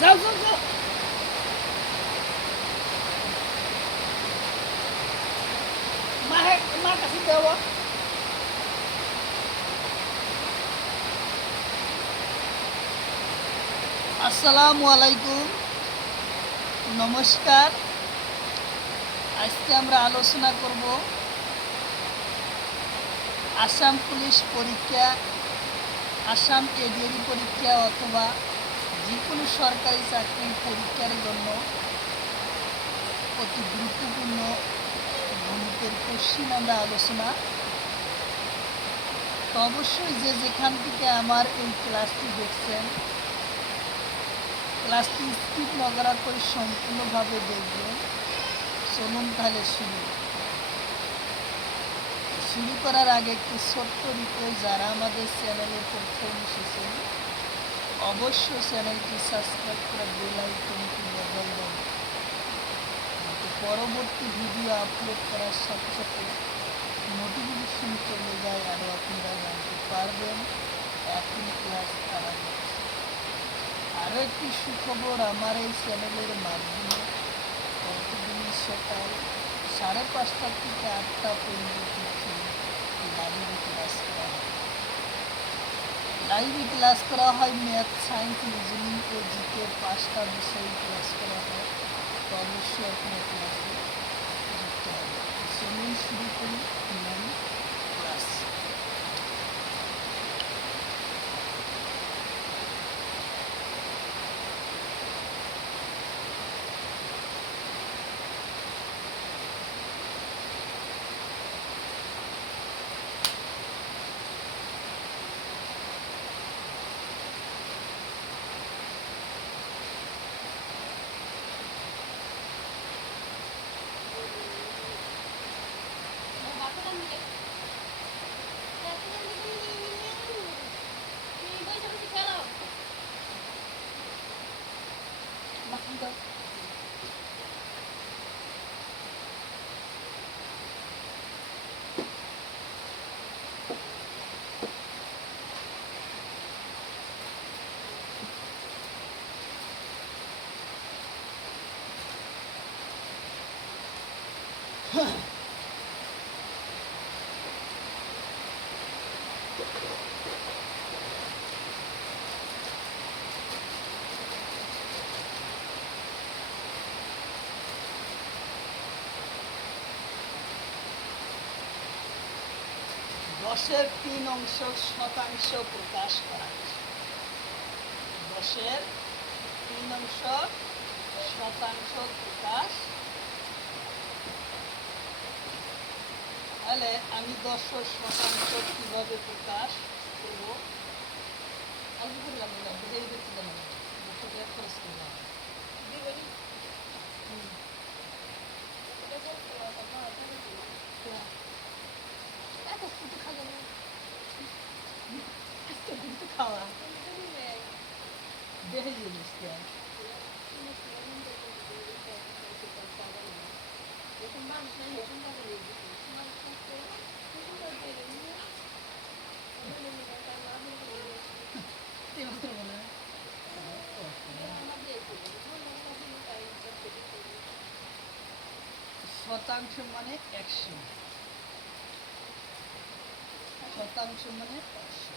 যাও যাও যাও। মার কাছে দেওয়া। আসসালামু আলাইকুম, নমস্কার। আজকে আমরা আলোচনা করব আসাম পুলিশ পরীক্ষা, আসাম এডিআরি পরীক্ষা অথবা যে কোনো সরকারি চাকরির পরীক্ষার জন্য অতি গুরুত্বপূর্ণ গণিতের কোশ্চিন আমরা আলোচনা। তো অবশ্যই যে যেখান থেকে আমার এই ক্লাসটি দেখছেন, ক্লাসটি স্কিপ না করে সম্পূর্ণভাবে দেখবেন। চলুন তাহলে শুরু করার আগে একটি ছোট্ট রিকোয়েস্ট, যারা আমাদের চ্যানেলে প্রথম এসেছেন অবশ্যই চ্যানেলটি সাবস্ক্রাইব করে বেল আইকনটি বাজায় দেন, পরবর্তী ভিডিও আপলোড করার সাথে সাথে নোটিফিকেশন চলে যায়, আরও আপনারা জানতে পারবেন এখন ক্লাস আরম্ভ। আরও একটি সুখবর, আমার এই চ্যানেলের মাধ্যমে প্রতিদিন সকাল 5:30 থেকে 8টা পর্যন্ত লাইভে ক্লাস করা হয়। ম্যাথ, সায়েন্স, রিজনিং ও জিকে 5টা বিষয়ে ক্লাস করা হয়। তো অবশ্যই আপনার ক্লাসে যুক্ত হবে। চলুন শুরু করি মেন ক্লাস। দশের 3 অংশ শতাংশ প্রকাশ করা। 10-এর 3 অংশ শতাংশ প্রকাশ। তাহলে আমি 10 শতাংশ কিভাবে প্রকাশ করবো? খাওয়া দেখে জিনিসটা শতাংশ মানে 100, শতাংশ মানে 100।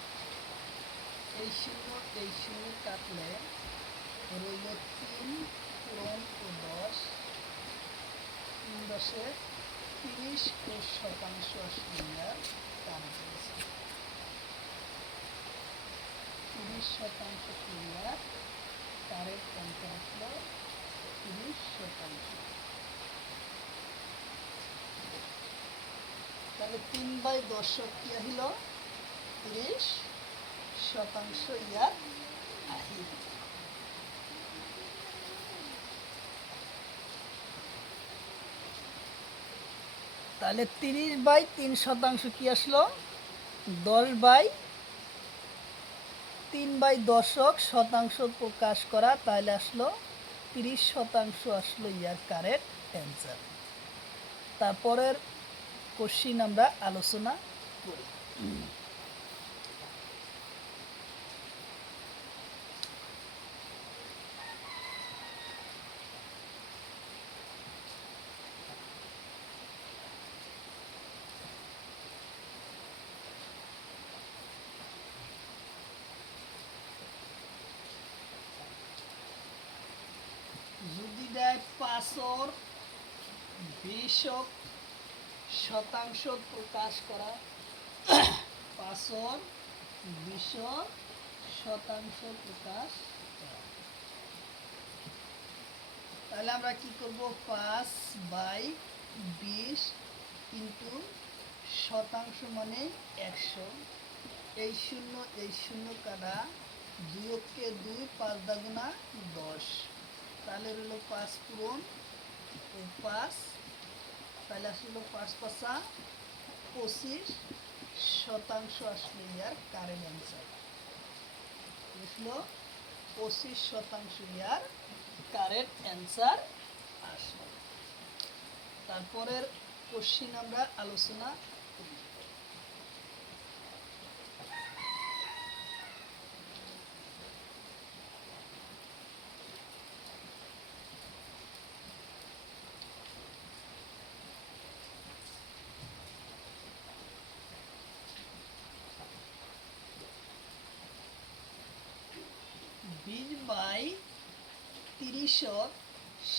এই শূন্য কাটলে রইল 3 পূরণ ও 10, 3 10-এ 30 ও শতাংশ আসলে 30 শতাংশ ক্লিয়ার, কারেক্ট অ্যান্সার আসলো 30 শতাংশ। তাহলে 3/10 কি আহিল? 30 শতাংশ ইয়াত আহিল। তাহলে 30/3 শতাংশ কি আসলো? 10/3/10 শতাংশ প্রকাশ করা, তাহলে আসলো 30 শতাংশ আসলো ইয়ার কারেক্ট অ্যান্সার। তারপরের কোশ্চিন আমরা আলোচনা করি। পাঁচর বিশক শতাংশ প্রকাশ করা, পাঁচর বিশক শতাংশ প্রকাশ করা। তাহলে আমরা কি করব, 5/20 ইন্টু শতাংশ মানে 100, এই শূন্য কাটা, 2 কে 2, 5 দাগুনা 10, তাহলে রইল 5 পূরণ 5, তাহলে আসলে 5 পাঁচা 25 শতাংশ আসলে ইয়ার কারেন্ট অ্যান্সার আসলো 25 শতাংশ ইয়ার কারেন্ট অ্যান্সার আসলো। তারপরের কোশ্চিন আমরা আলোচনা করি। বিশ বাই 30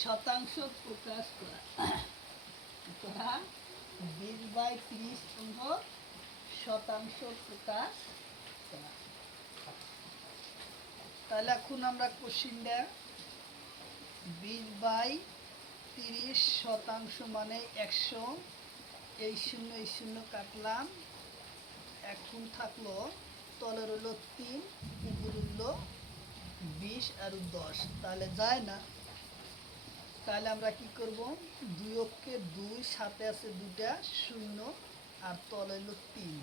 শতাংশ প্রকাশ করা, 20/30 শতাংশ প্রকাশ করা। তাহলে এখন আমরা কোশ্চিনটা 20/30 শতাংশ মানে 100, এই শূন্য কাটলাম, এখন থাকলো তলে রইল 3, উপরে রইল 20 আর 10, তাহলে যায় না। তাহলে আমরা কি করব, 2 কে 2, সাথে আছে 2টা শূন্য আর তলে হলো 3,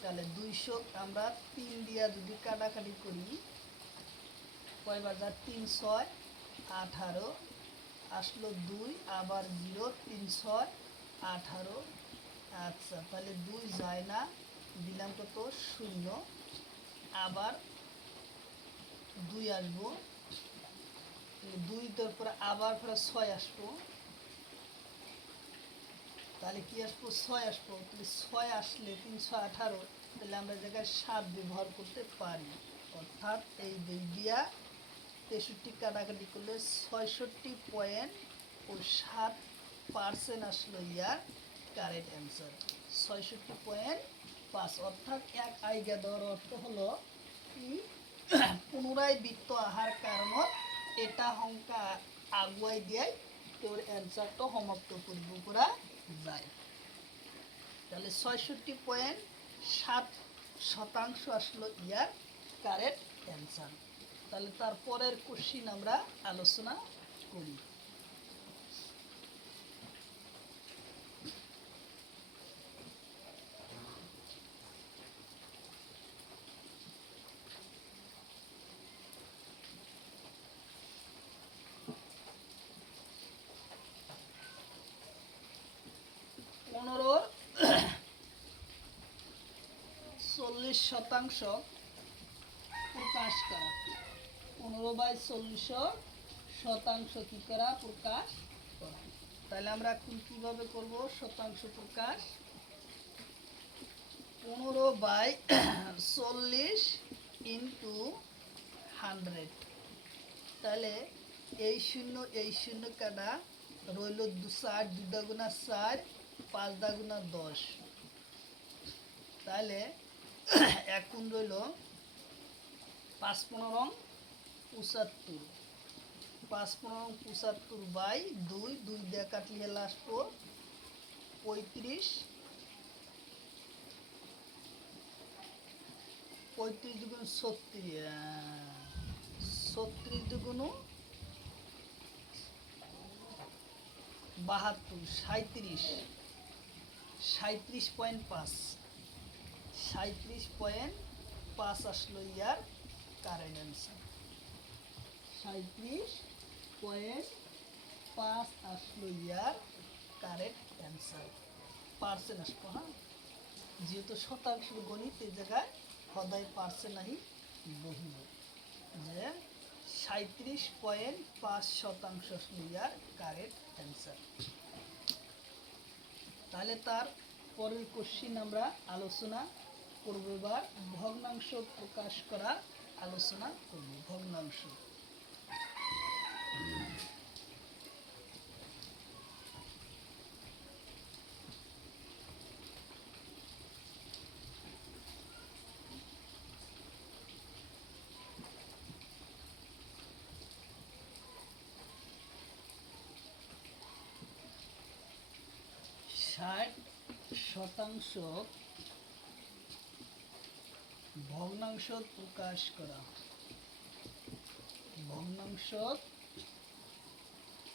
তাহলে 200 আমরা 3 দিয়া যদি কাটাকাটি করি, কয় বাজার 3 6 18 আসলো 2, আবার 0 3 6 18, আচ্ছা তাহলে 2 যায় না, দিলাম কত 0, আবার 2 আসবো, 2 তারপরে আবার ফেরা 6 আসবো, তাহলে কি আসবো 6 আসবো, তাহলে 6 আসলে 3 6 18, তাহলে আমরা জায়গায় 7 ব্যবহার করতে পারি, অর্থাৎ এই 2 দিয়া 63 কাটাকাটি করলে 66.7% আসলো ইয়ার কারেক্ট অ্যান্সার 66.5, অর্থাৎ এক আইগা দেওয়ার অর্থ হলো কি পুনরাবৃত্ত আহার কারণত এটা সংখ্যা আগুয়াই দিয়াই তোর অ্যান্সারটা সমাপ্ত করব করা যায়। তাহলে 66.7% আসলো ইয়ার কারেক্ট অ্যান্সার। তাহলে তারপরের কোশ্চিন আমরা আলোচনা করি। পনেরোর 40% প্রকাশ করা, 15/40 কি করা প্রকাশ করা। তাহলে আমরা এখন কিভাবে করব শতাংশ প্রকাশ, 15/40 ইন্টু 100, তাহলে এই শূন্য কাটা রইল 4 2 দাগুনা 4 5 দাগুনা 10, তাহলে এখন রইল 5 15 75, 5 15 75/2, 2 দিয়ে কাটলে হেলা আসবো 35, 35 দুগুণ 36, 36 দুগুণ 72, 37.5, 37.5 আসলো ইয়ার কারেন্ট অ্যান্সার, 37.5 আসলো ইয়ার কারেক্ট অ্যান্সার। পার্সেন্ট আসবো, হ্যাঁ যেহেতু শতাংশ গণিত এই জায়গায় সদায় পার্সেন্ট আহি বহিব, যে 37.5% আসলো ইয়ার কারেক্ট অ্যান্সার। তাহলে তার পরের কোশ্চিন আমরা আলোচনা করব, এবার ভগ্নাংশ প্রকাশ করা আলোচনা করব। ভগ্নাংশ শতাংশ ভগ্নাংশ প্রকাশ করা, ভগ্নাংশ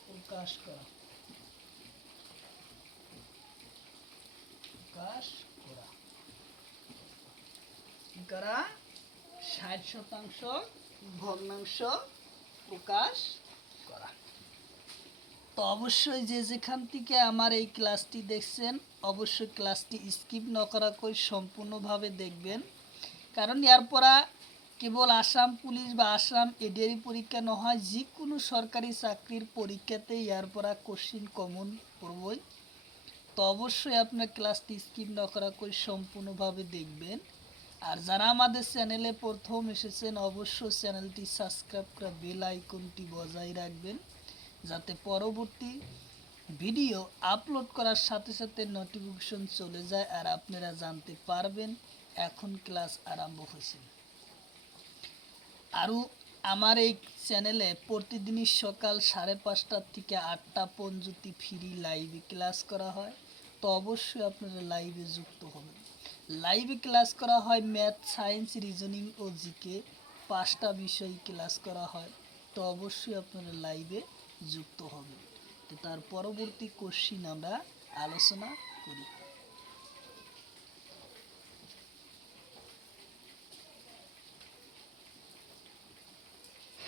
প্রকাশ করা, প্রকাশ করা, কি করা? 60% ভগ্নাংশ প্রকাশ করা। তো অবশ্যই যে যেখান থেকে আমার এই ক্লাসটি দেখছেন অবশ্যই ক্লাসটি স্কিপ না করা করে সম্পূর্ণভাবে দেখবেন, কারণ এর পরা কেবল আসাম পুলিশ বা আসাম এডিআরই পরীক্ষা নহয়, যে কোনো সরকারি চাকরির পরীক্ষাতে এর পরা কোশ্চিন কমন পড়বই। তো অবশ্যই আপনার ক্লাসটি স্কিপ না করা করে সম্পূর্ণভাবে দেখবেন। আর যারা আমাদের চ্যানেলে প্রথম এসেছেন অবশ্যই চ্যানেলটি সাবস্ক্রাইব করে বেল আইকনটি বজায় রাখবেন, যাতে পরবর্তী ভিডিও আপলোড করার সাথে সাথে নোটিফিকেশন চলে যায় আর আপনারা জানতে পারবেন এখন ক্লাস আরম্ভ হয়েছে। আরও আমার এই চ্যানেলে প্রতিদিনই সকাল 5:30 থেকে 8টা পর্যন্ত ফ্রি লাইভে ক্লাস করা হয়। তো অবশ্যই আপনারা লাইভে যুক্ত হবেন। লাইভে ক্লাস করা হয় ম্যাথ, সায়েন্স, রিজনিং ও জিকে 5টা বিষয় ক্লাস করা হয়। তো অবশ্যই আপনারা লাইভে যুক্ত হবেন। তো তার পরবর্তী কোশ্চিন আমরা আলোচনা করি।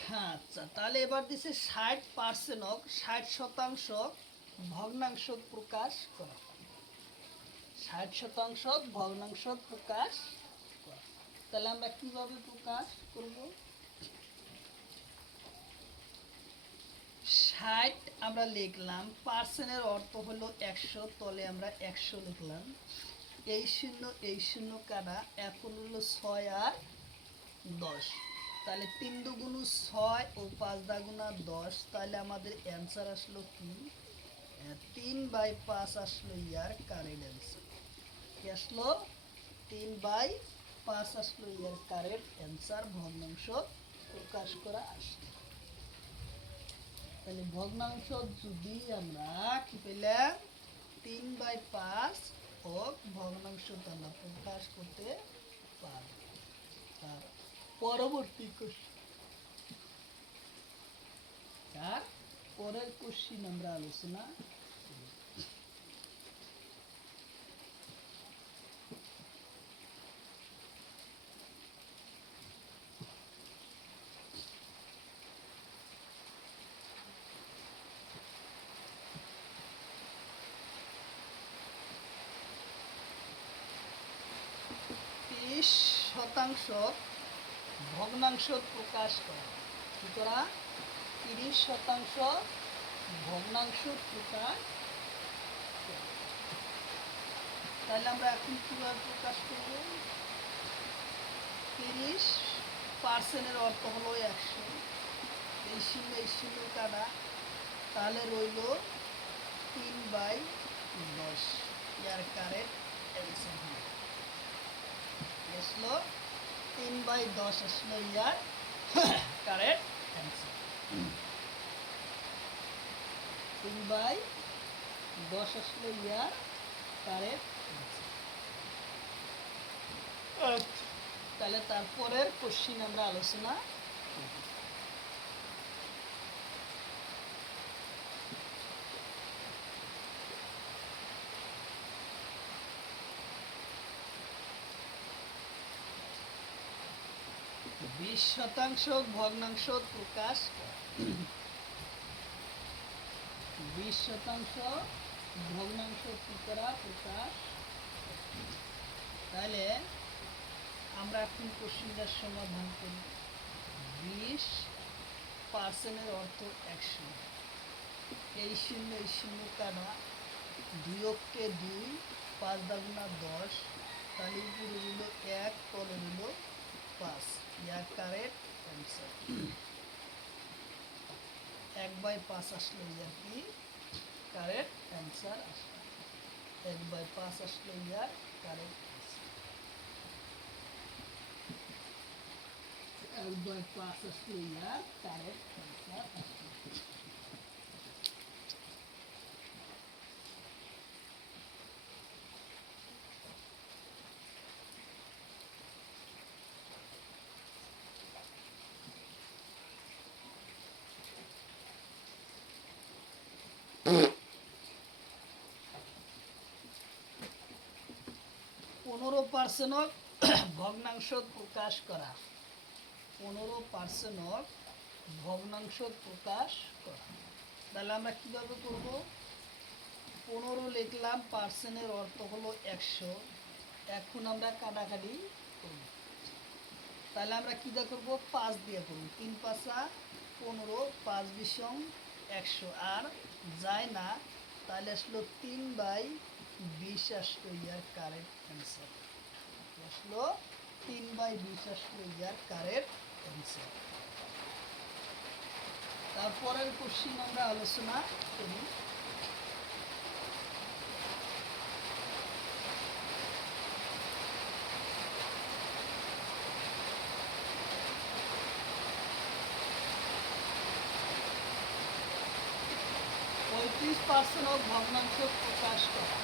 হ্যাঁ আচ্ছা, তাহলে এবার দিছে 60% ভগ্নাংশ প্রকাশ করা, 60% ভগ্নাংশ প্রকাশ করা। তাহলে আমরা কিভাবে প্রকাশ করব? 60 আমরা লিখলাম, পার্সেন্টের অর্থ হলো 100, তলে আমরা 100 লিখলাম। এই শূন্য কাটা, এখন হলো 6 আর 10, তাহলে 3 দুগুণ 6 ও 5 দাগুণা 10, তাহলে আমাদের অ্যান্সার আসলো কি? 3/5 আসলো ইয়ার কারেক্ট অ্যান্সার। কি আসলো? 3/5 আসলো ইয়ার কারেক্ট অ্যান্সার, ভগ্নাংশ প্রকাশ করা আসলো। তাহলে ভগ্নাংশ যদি আমরা কি পেলাম 3/5 ও ভগ্নাংশ আমরা প্রকাশ করতে পারব। তার পরবর্তী তার পরের কোশ্চিন আমরা আলোচনা করি। শতাংশ ভগ্নাংশ প্রকাশ করা, কি করা? 30% ভগ্নাংশ প্রকাশ করা। তাহলে আমরা এখন কিভাবে প্রকাশ করব? 30%-এর অর্থ হলো 100, এই শূন্য কাটা, তাহলে রইল 3/10 ইয়ার কারেক্ট অ্যান্সার আসলো 3/10 আসলো ইয়ার কারেক্ট অ্যান্সার। 3/10 আসলো ইয়ার কারেক্ট অ্যান্সার। তাহলে তারপরের কোশ্চিন আমরা আলোচনা করব। বিশ শতাংশ ভগ্নাংশ প্রকাশ করা, 20% ভগ্নাংশ কি করা? প্রকাশ। তাহলে আমরা এখন কোশ্চিনটার সমাধান করি। 20%-এর অর্থ 100, এই শূন্য কাটা, 2 × 2, 5 দাগুণা 10, তাহলে উপরে রইল 1, তলে রইল 5, ইয়ার কারেক্ট অ্যান্সার। 1/5 আসলো ইয়ার কি কারেক্ট অ্যান্সার আসলো, 1/5 আসলো ইয়ার কারেক্ট অ্যান্সার। 1/5 আসলো ইয়ার কারেক্ট অ্যান্সার আসলো। 15% ভগ্নাংশ প্রকাশ করা, 15% ভগ্নাংশ প্রকাশ করা। তাহলে আমরা কিভাবে করব? 15 লিখলাম, পার্সেন্টের অর্থ হলো 100। এখন আমরা কাটাকাটি করব। তাহলে আমরা কী দিয়ে করবো? 5 দিয়ে করবো। 3 পাঁচা 15, 5 বিশং 100, আর যায় না। তাহলে আসলো 3/20 আসলো ইয়ার কারেক্ট অ্যান্সার। আসলো 3/20 আসলো ইয়ার কারেক্ট অ্যান্সার। তারপরের কোশ্চিন আমরা আলোচনা করি। পঁয়ত্রিশ পার্সেন্ট ভগ্নাংশ প্রকাশ করা।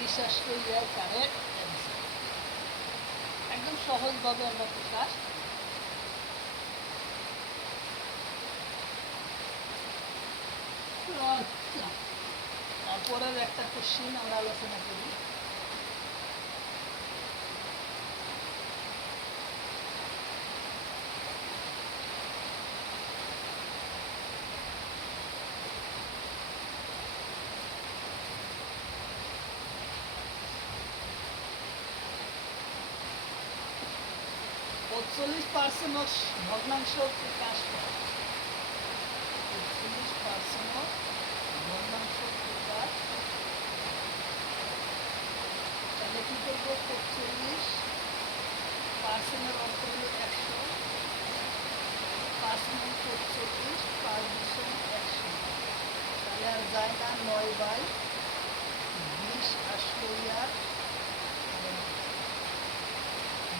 বিশ্বাস আসলো ইয়ার কারেক্ট অ্যান্সার। একদম সহজভাবে আমরা প্রকাশ। তারপরের একটা কোশ্চিন আমরা আলোচনা করি। পঁয়তাল্লিশ পার্সেন্ট ভগ্নাংশ প্রকাশ করে। 40% ভগ্নাংশ প্রকাশ। তাহলে কি করবো? 45% অর্থ হলো 100, 5 গুণ 45, 5 বিশং 100। তাহলে আর যায় না, 9/20 আসলো ইয়ার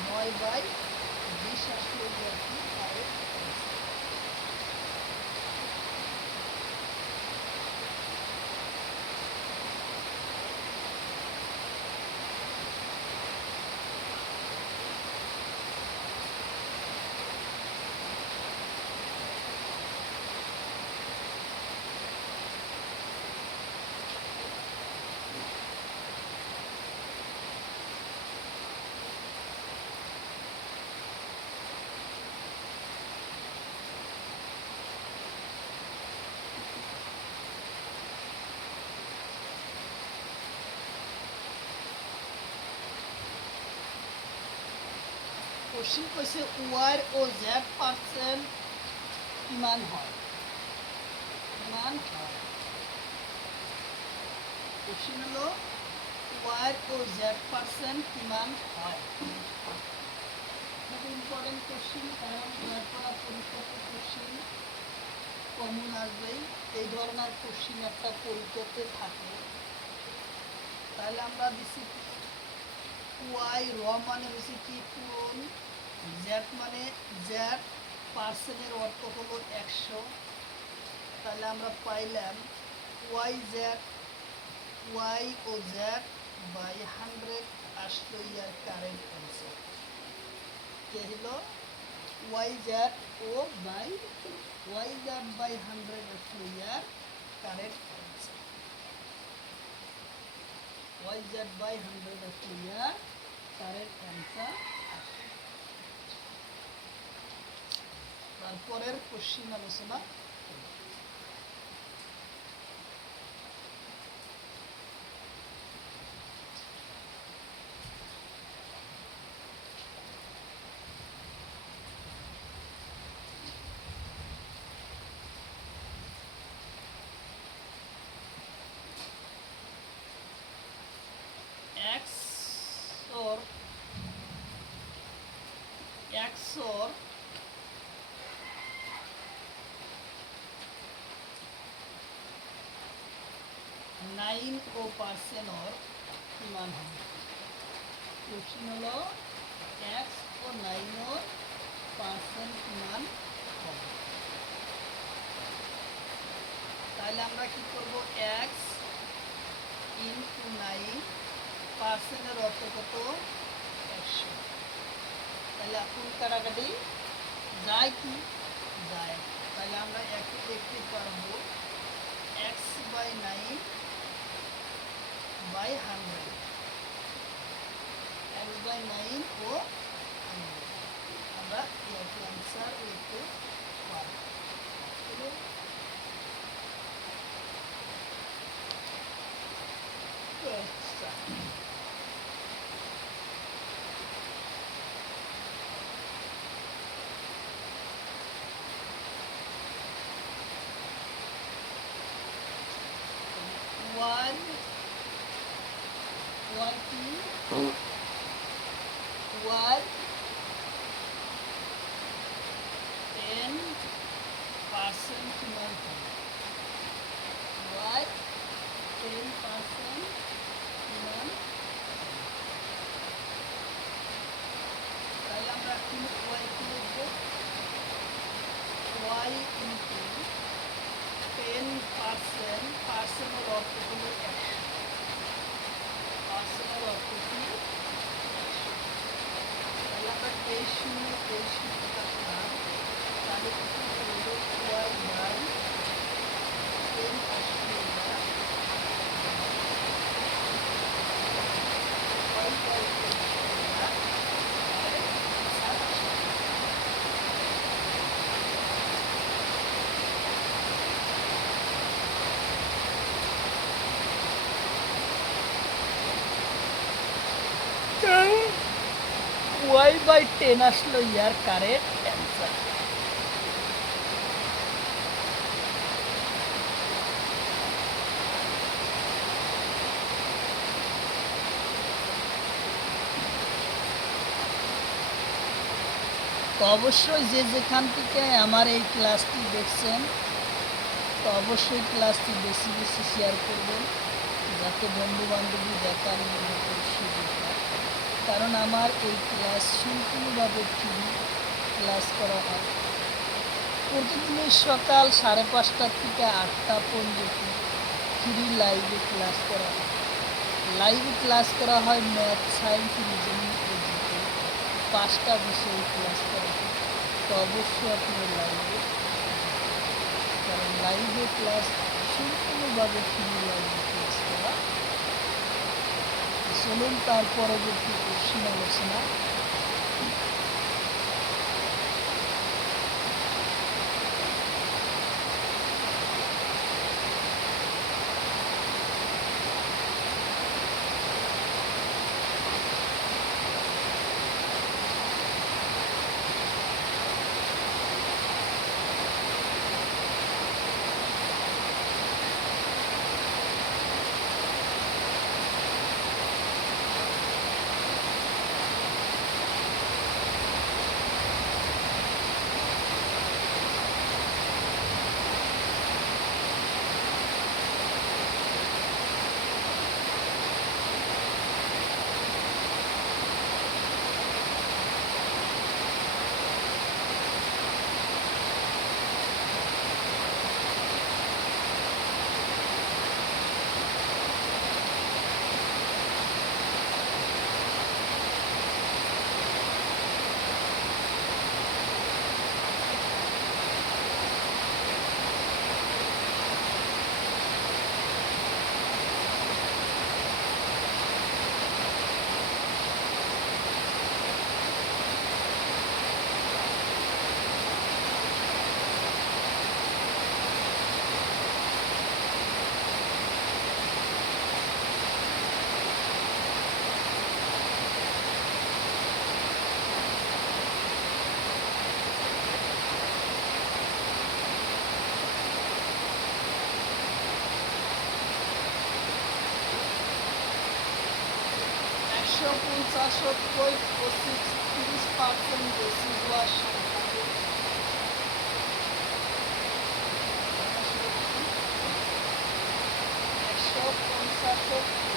9/20 আসলো ইয়ার কি কারেক্ট অ্যান্সার। কোশ্চিন কইছে ওয়াই ও জেড পার্সেন্ট কিমান হয়, কিমান হয়। কোশ্চিন হলো ওয়াই ও জেড পার্সেন্ট কিমান হয়। খুব ইম্পর্টেন্ট কোশ্চিন, কারণ এরপর পরীক্ষাতে কোশ্চিন কমন আসবেই। এই ধরনের কোশ্চিন একটা পরীক্ষাতে থাকে। তাহলে আমরা দিচ্ছি ওয়াই র মানে হচ্ছে কি পূরণ, জেড মানে জেড, পার্সেন্টের অর্থ হলো 100। তাহলে আমরা পাইলাম ওয়াই ও জেড বাই 100 আসলো ইয়ার কারেন্ট অ্যান্সার। কে হলো ওয়াই জেড ও বাই 100 আসলো year current answer. Y Z by 100 আসলো ইয়ার কারেন্ট অ্যান্সার। তারপরের কোশ্চিন আলোচনা XOR 9 ও পার্সেন্ট কিমান হবে। কোশ্চিন হলো এক্স ও 9 পার্সেন্ট মান কত। তাহলে আমরা কি করব, এক্স ইন্টু 9 পার্সেন্টের অর্থ কত, 100। তাহলে কোন কাটাকাটি যায়, কি যায়। তাহলে আমরা একটু দেখতে পারবো X by 9 by 100, X by 9 ও 100 আমরা একটু অ্যান্সার লিখতে পারবো। আচ্ছা, ওয়ান কি ওয়ান 10% মান হবে, ওয়াই 10% মান। তাহলে আমরা কি ওয়াই কি লিখবো, ওয়াই ইন্টু 10%, পার্সেন্টের অর্থ হলো 100, পার্সেন্টের অর্থ কি 100। তাহলে আমরা 23 কাটলাম, তাহলে কি হলো ওয়াই বাই 10 আসলে ওয়াই বাই 10 ওয়াই বাই 10 আসলো ইয়ার কারেক্ট অ্যান্সার। তো অবশ্যই যে যেখান থেকে আমার এই ক্লাসটি দেখছেন, তো অবশ্যই ক্লাসটি বেশি বেশি শেয়ার করবেন, যাতে বন্ধু বান্ধবী দেখার মতো সুযোগ হয়। কারণ আমার এই ক্লাস সম্পূর্ণভাবে ফ্রি ক্লাস করা হয়। প্রতিদিনই সকাল 5:30 থেকে 8টা পর্যন্ত ফ্রি লাইভে ক্লাস করা হয়। লাইভে ক্লাস করা হয় ম্যাথ, সায়েন্স, রিজনিং, জিকে 5টা বিষয়ে ক্লাস করা হয়। তো অবশ্যই আপনি লাইভে, কারণ লাইভে ক্লাস সম্পূর্ণভাবে ফ্রি লাইভে ক্লাস করা। চলুন তার পরবর্তী কোশ্চিন আলোচনা। একশো 50, 70, 25, 30% বেশি হওয়ার সংখ্যা। একশো 50, 70,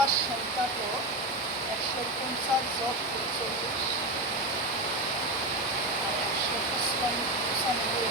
হওয়ার সংখ্যা তো 150 যোগ 40 আর 195 আসবে।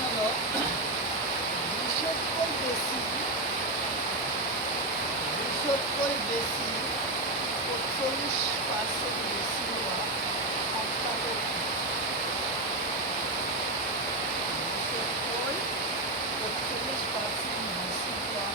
হলো 200 বেশি 40% বেশি হওয়া সংখ্যা হলো 240% বেশি হওয়া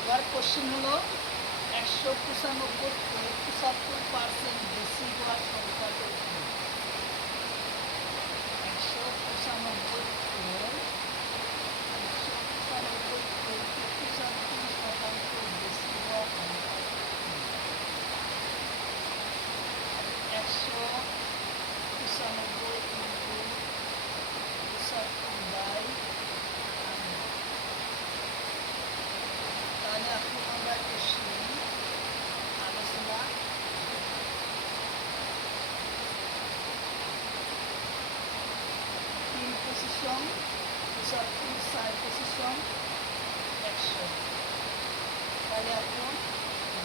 এবার কোশ্চেন হলো 195% বেশি হওয়া সংখ্যাটা 195% বেশি হওয়া সংখ্যা 195 তাহলে এখন আমরা কোশ্চেন আলোচনা তিন পজিশন 75 4 পজিশন 100 তাহলে এখন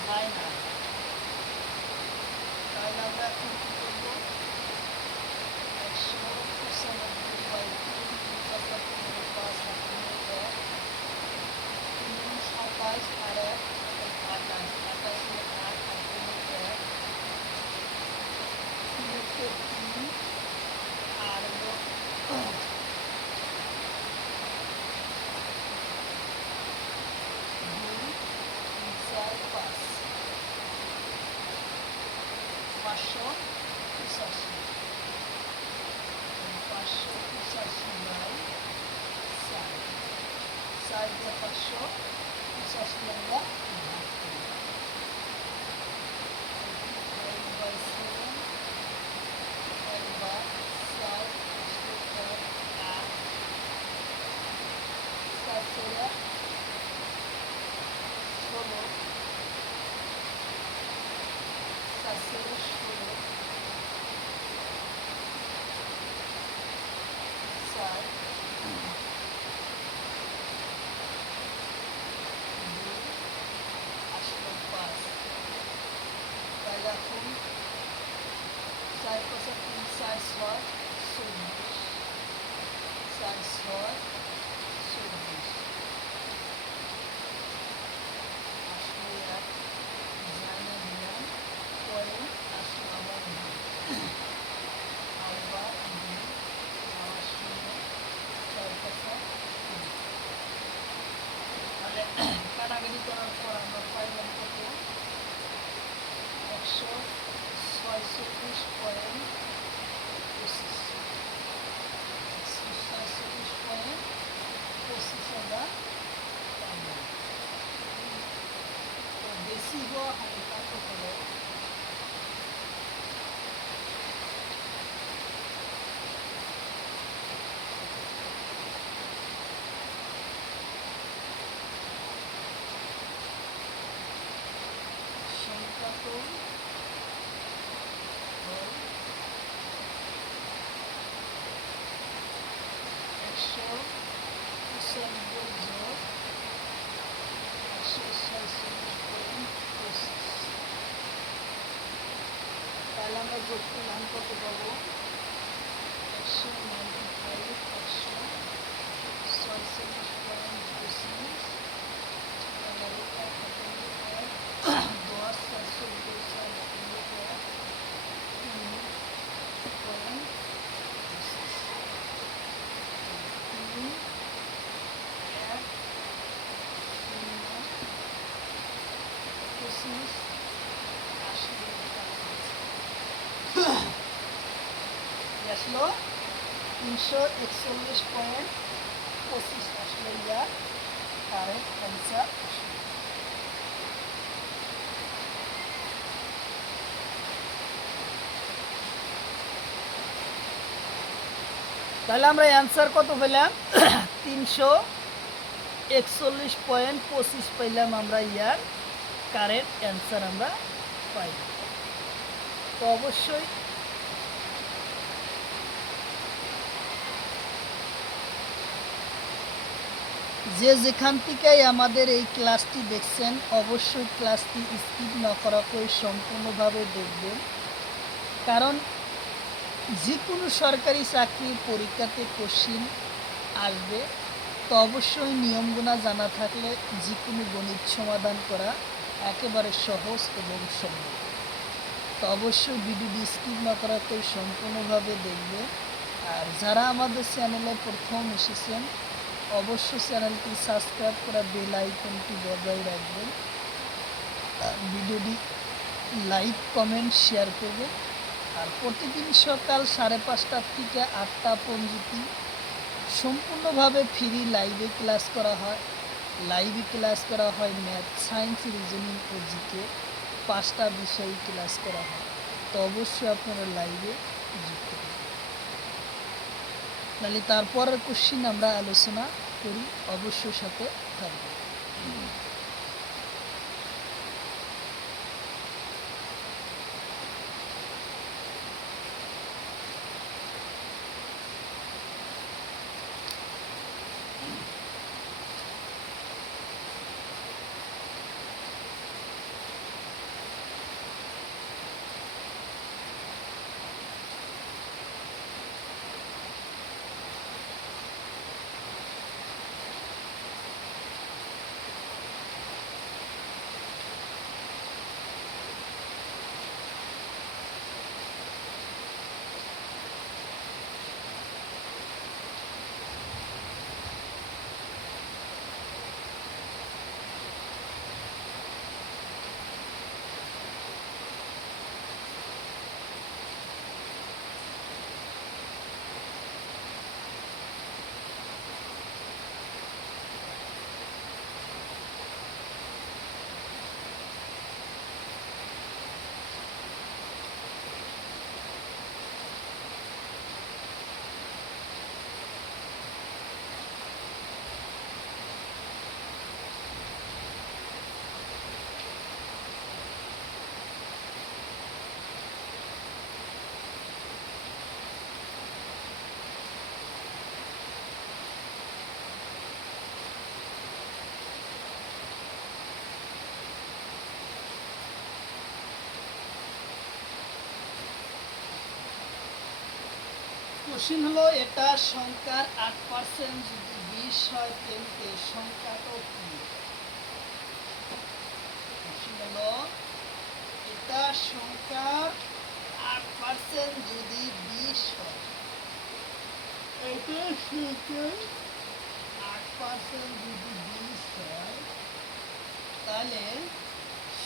হয় না। তাহলে আমরা এখন কী করবো 195/3 আর 1 28 8 আর 3 আর হলো 585 আমরা 4 ছয় 24, 4 ছয় 24 আসলে এক জানা দিলাম, পরে আসলে আবার আবার আবার শূন্য 4 পাঁচা 20। তাহলে কাটাকাটি করার পর আমরা পাইলাম কত 146.25, 146.25 আমরা পাইলাম। তো বেশি হওয়া হালকা তো হলো সংখ্যা তো হল 195 যোগ 146.25। তাহলে আমরা যোগ করলাম কত পাবো 195 146.25 10 আসলো 341.25 আসলে ইয়ার কারেক্ট অ্যান্সার আসলো। তাহলে আমরা অ্যান্সার কত পেলাম 341.25 পাইলাম আমরা ইয়ার কারেক্ট অ্যান্সার আমরা পাইলাম। তো অবশ্যই যে যেখান থেকেই আমাদের এই ক্লাসটি দেখছেন অবশ্যই ক্লাসটি স্কিপ না করা করে সম্পূর্ণভাবে দেখবেন, কারণ যে কোনো সরকারি চাকরির পরীক্ষাতে কোশ্চিন আসবে। তো অবশ্যই নিয়মগুলো জানা থাকলে যে কোনো গণিত সমাধান করা একেবারে সহজ এবং সম্ভব। তো অবশ্যই ভিডিওটি স্কিপ না করা করে সম্পূর্ণভাবে দেখবেন। আর যারা আমাদের চ্যানেলে প্রথম এসেছেন অবশ্যই চ্যানেলটি সাবস্ক্রাইব করা বেল আইকনটি বজায় রাখবেন, ভিডিওটি লাইক কমেন্ট শেয়ার করবেন। আর প্রতিদিন সকাল 5:30 থেকে 8টা পর্যন্ত সম্পূর্ণভাবে ফ্রি লাইভে ক্লাস করা হয়। লাইভে ক্লাস করা হয় ম্যাথ, সায়েন্স, রিজনিং ও জিকে 5টা বিষয় ক্লাস করা হয়। তো অবশ্যই আপনারা লাইভে যুক্ত করবেন। তাহলে তারপরের কোশ্চিন আমরা আলোচনা করি, অবশ্যই সাথে থাকবে। কোশ্চিন হলো এটা সংখ্যার 8% যদি 20 হয় তেমতে সংখ্যাটা কি? কোশ্চিন হলো এটা সংখ্যার 8% যদি 20 হয়, এটা সংখ্যার 8% যদি 20 হয় তাহলে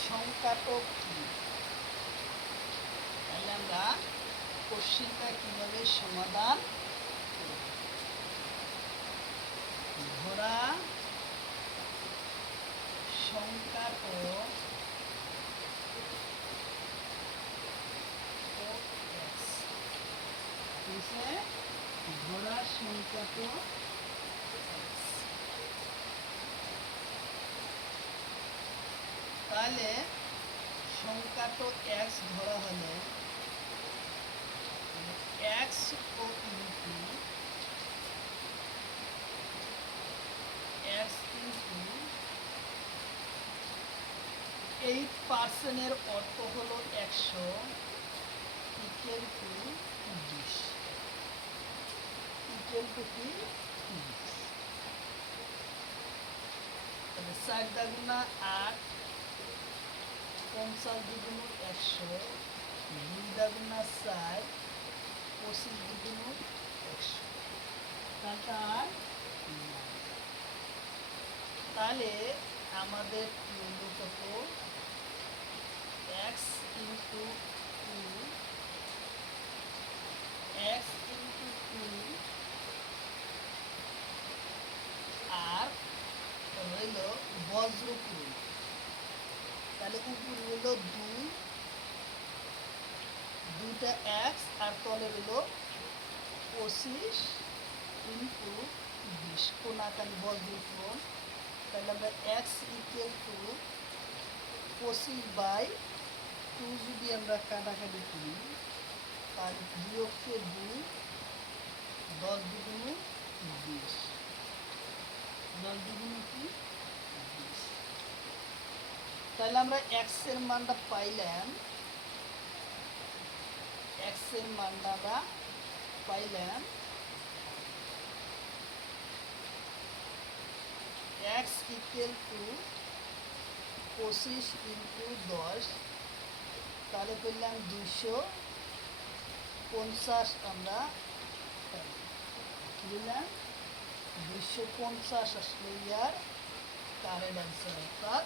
সংখ্যাটা কি? তাহলে আমরা কোশ্চিনটা কিভাবে সমাধান করব? ধরা সংখ্যাটা ধরা সংখ্যাটা তাহলে সংখ্যাটা x ধরা হলে x ও ইনটু x ইনটু 8% এর অর্থ হলো 100 ইকুয়াল টু 20 ইকুয়াল টু কি 20। তাহলে 4 দাগুনা 8, 50 দুগুণ 100, 2 দাগুনা 4, 25 দুগুণ 100, তাহলে আমাদের কত x ইন্টু 2 x ইন্টু 2 আর রইল বজ্রপুর, তাহলে উপর রইল 2টা x আর তলে রইল 25 ইন্টু 20 কোনাকানি বজ্রপুর। তাহলে আমরা x ইকুয়াল টু 25/2 যদি আমরা কাটাকাটি করি তাহলে 2 অক্ষে 2, 10 দুগুণ 20, 10 দুগুণ কি 20। তাহলে আমরা x এর মানটা পাইলাম, x এর মানটা আমরা পাইলাম x ইকুয়াল টু 25 ইন্টু 10, তাহলে পেলাম 250। আমরা দিলাম 250 আসলে ইয়ার কারেন্ট অ্যান্সার, অর্থাৎ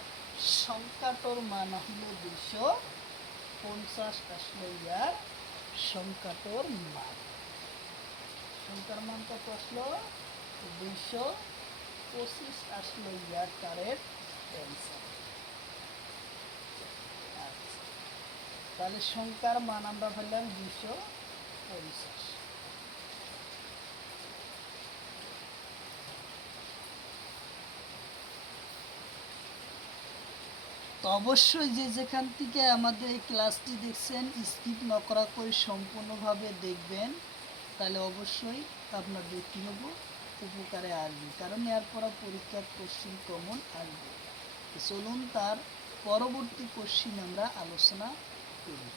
সংখ্যাটার মান হলো 250 আসলে ইয়ার সংখ্যাটার মান। সংখ্যার মান কত আসলো 225 আসলো ইয়ার কারেন্ট অ্যান্সার। তাহলে সংখ্যার মান আমরা পেলাম 250। তো অবশ্যই যে যেখান থেকে আমাদের এই ক্লাসটি দেখছেন স্কিপ না করা করে সম্পূর্ণভাবে দেখবেন, তাহলে অবশ্যই আপনাদের কী হবো উপকারে আসবে, কারণ এরপর পরীক্ষার কোশ্চিন কমন আসবে। চলুন তার পরবর্তী কোশ্চিন আমরা আলোচনা করি।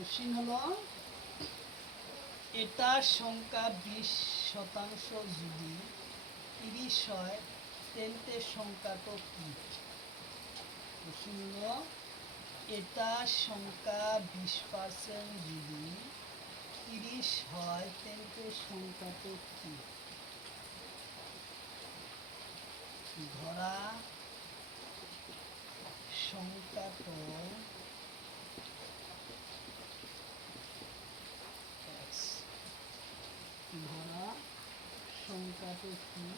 কোশ্চিন হলো এটা সংখ্যা 20% যদি 30 হয় তেলতে সংখ্যাটা কি? কোশ্চিন হলো এটা সংখ্যা 20% যদি 30 হয় তেলতে সংখ্যাটা কি? ধরা সংখ্যাটা ধরা সংখ্যাটা কি?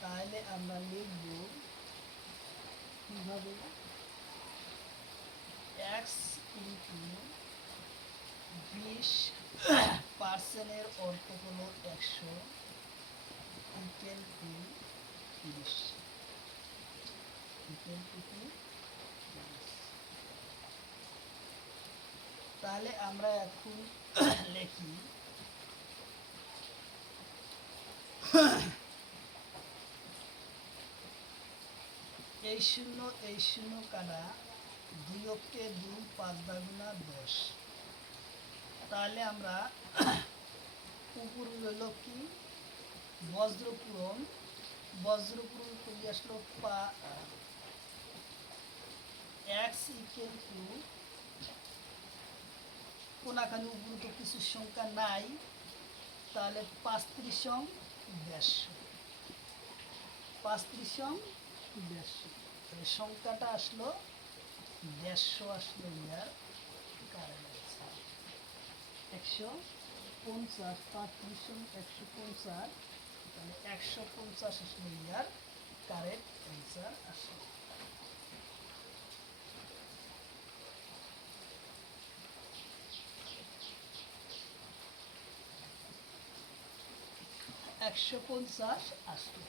তাহলে আমরা লিখব কিভাবে x ইন্টু 20% অর্থ হলো 100 ইকুয়াল টু 30 ইকুয়াল টু কি? তাহলে আমরা এখন লিখি এই শূন্য কাটা 2 অক্ষে 2 5 গুণা 10। তাহলে আমরা উপর হইল কি বজ্রপূরণ করে আসলো x ইকুয়াল টু কোনাখানি উপরে তো কিছু সংখ্যা নাই, তাহলে 35 150 সংখ্যাটা আসলো 150 আসলো ইয়ার কারেন্ট 150 150 তাহলে 150 আসলো ইয়ার কারেক্ট অ্যান্সার আসলো। একশো 50 আসলো।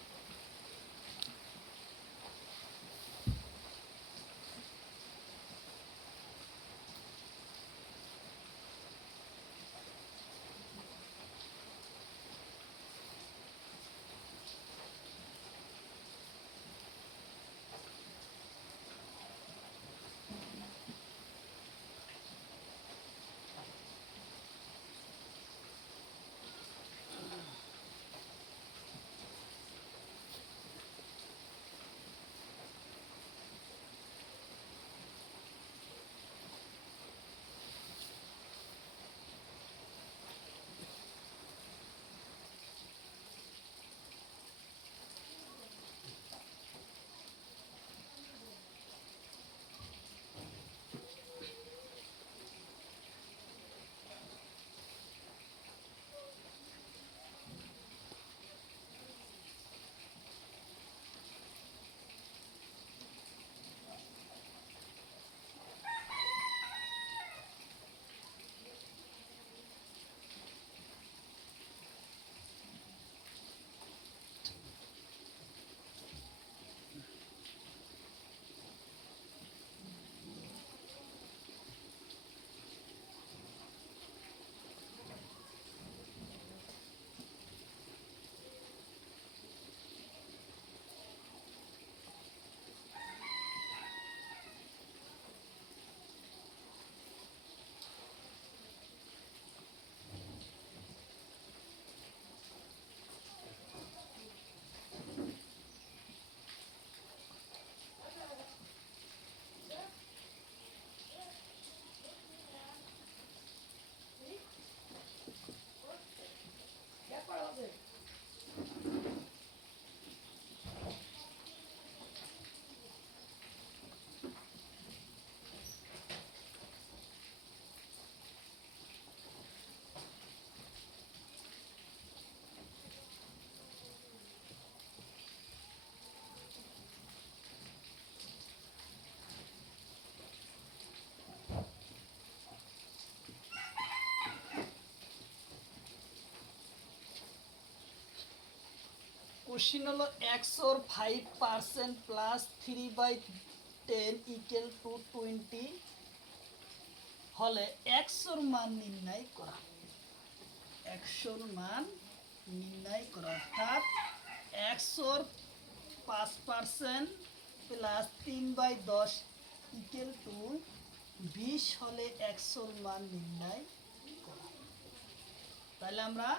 কোশ্চিন হলো x or 5% plus 3/10 equal to 20 হলে x এর মান নির্ণয় করা। x এর মান নির্ণয় করা অর্থাৎ x এর 5% প্লাস 3/10 ইকুয়াল টু 20 হলে এক্সর মান নির্ণয় করা। তাহলে আমরা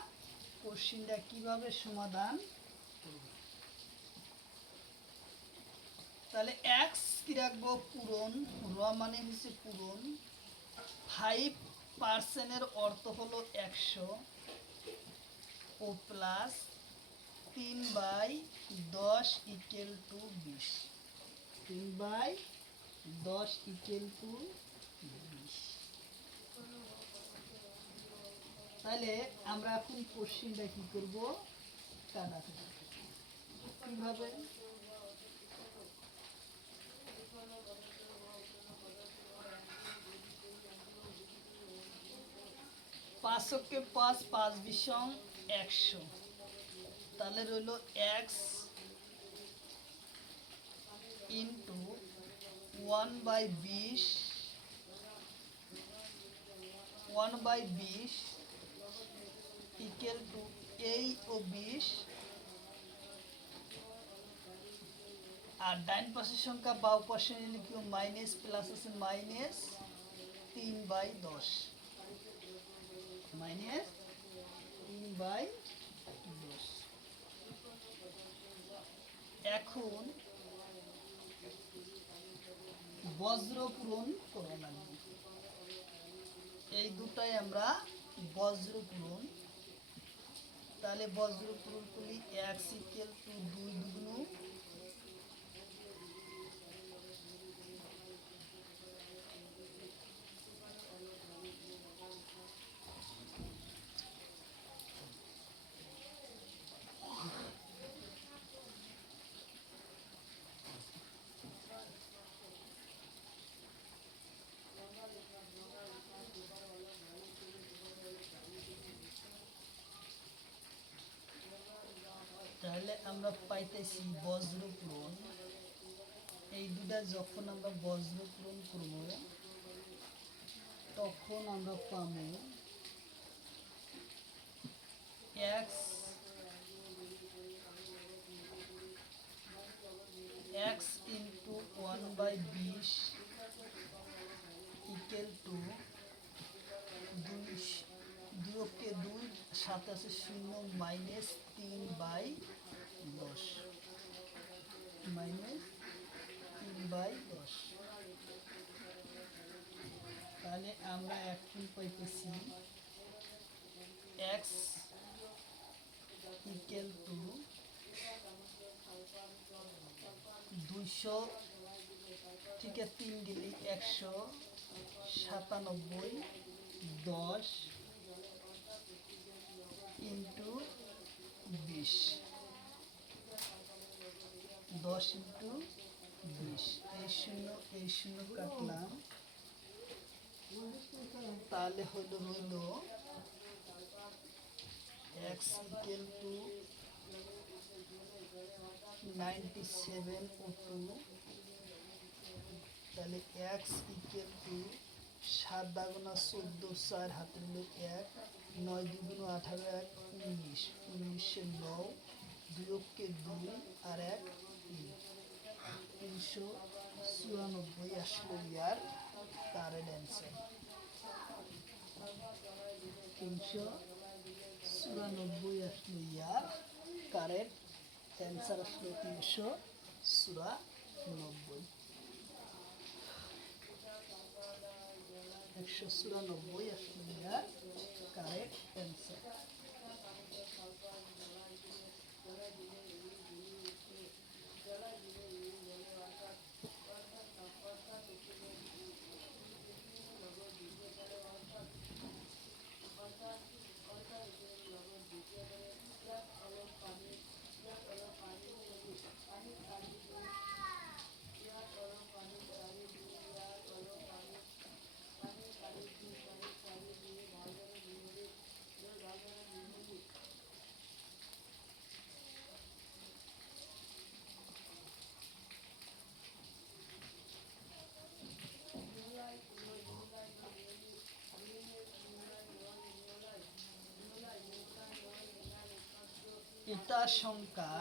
কোশ্চেনটা কিভাবে সমাধান করব? তাহলে এক্স কি রাখবো? পূরণ, র মানে হচ্ছে পূরণ। 5% অর্থ হলো 100 ও plus 3/10 equal to 20। 3/10 equal to 20। তাহলে আমরা এখন কোশ্চেনটা কি করব? কাটাকাটি কিভাবে? 5 5 5 বিশং 100। তাহলে রইল এক্স ইন্টু 1/20 1/20 ইকুয়াল টু এই ও 20। আর ডাইন পাশের সংখ্যা বাউ পাশে নিলে কি মাইনাস প্লাস আছে মাইনাস 3/10 মাইনাস 3/10। এখন বজ্র পূরণ করা লাগবে। এই দুটাই আমরা বজ্র পূরণ। তাহলে বজ্র পূরণ করলে এক্স ইকুয়াল টু 2 দুগুণ তাহলে আমরা পাইতেছি বজ্র পূরণ। এই দুটা যখন আমরা বজ্র পূরণ করব তখন আমরা পাবো x x into 1/20 equal to 2 সাথে আছে 0 মাইনাস 3/10 মাইনাস 3/10। তাহলে আমরা এখন পাইতেছি এক্স ইকুয়াল টু 200 থেকে 3 গেলে 197 10 ইন্টু 20 10 ইন্টু 20। এই শূন্য কাটলাম। তাহলে রইল এক্স ইকুয়াল টু 97 ও 2। তাহলে এক্স ইকুয়াল টু 7 দাগুনা 14 4 হাতে হলো 1 9 দুগুণ 18 1 19 19 9 2 2 আর 1 394 আসলো ইয়ার কারেন্ট অ্যান্সার। 394 আসলো ইয়ার কারেন্ট অ্যান্সার আসলো 394। 194 আসলো ইয়ার কারেক্ট অ্যান্সার। এটা সংখ্যা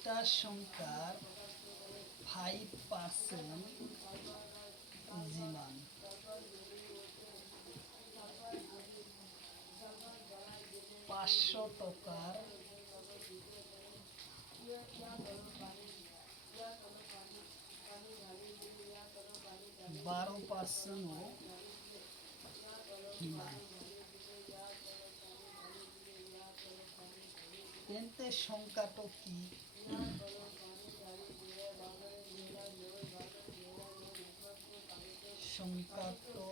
এটা সংখ্যার 5% জিমান। ৳500 12% হিমান। তেন্তে সংখ্যাটা কি? সংখ্যাটা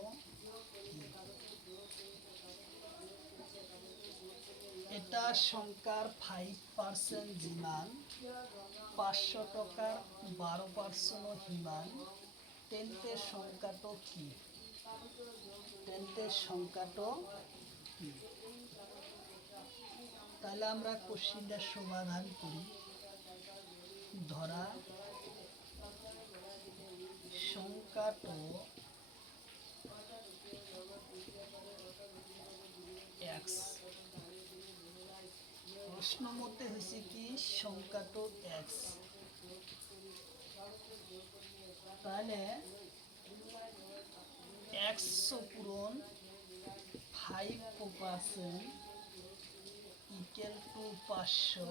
এটা সংখ্যার 5% জিমান, ৳500 12% হিমান। তেন্তে সংখ্যাটা কি? তেন্তে সংখ্যাটা কি? তাহলে আমরা কোশ্চিনটা সমাধান করি। ধরা সংখ্যাটা x। প্রশ্ন মতে হয়েছে কি সংখ্যাটা x। তাহলে 100 পূরণ 5% ইকুয়াল টু 500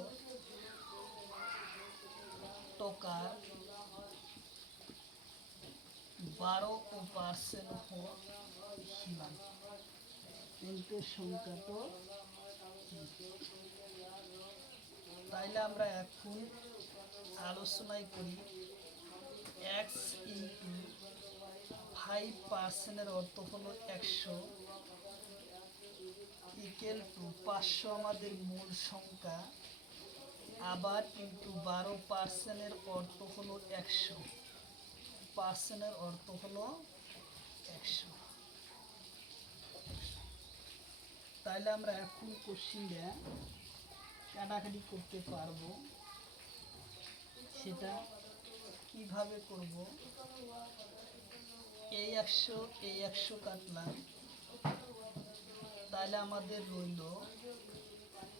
টাকার 12% হিমান। কিন্তু সংখ্যাটা তাইলে আমরা এখন আলোচনায় করি। x ইন্টু 5% অর্থ হলো 100 ইকুয়াল টু 500 আমাদের মূল সংখ্যা, আবার ইন্টু 12% অর্থ হলো 100, পার্সেন্টের অর্থ হলো 100। তাইলে আমরা এখন কোশ্চিনটা কাটাকাটি করতে পারবো। সেটা কিভাবে করব? এই 100 কাটলাম, তাহলে আমাদের রইল